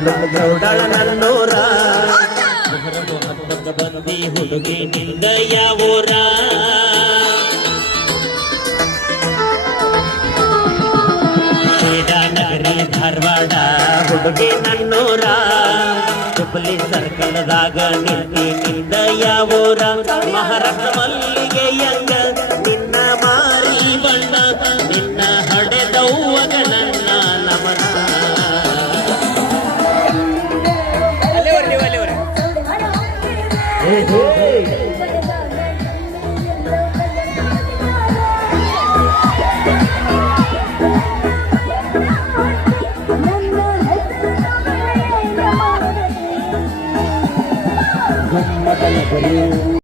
ಗೌಡಳ ನನ್ನೂರ ಬಂದಿ ಹುಡುಗಿ ನಿಂದ ಯಾವೂರ ನಗರಿ ಧಾರವಾಡ ಹುಡುಗಿ ನನ್ನೂರ ಹುಬ್ಬಳ್ಳಿ ಸರ್ಕಲ್ದಾಗ ನಿಂದ ಯಾವೂರ ಮಹಾರಾಷ್ಟ್ರ ಮಲ್ಲಿಗೆಯಂಗ ನಿನ್ನ ಮಾರಿ ಬಣ್ಣ ನಿನ್ನ ಹಡೆದವ್ವಗ ನನ್ನ ನಮನ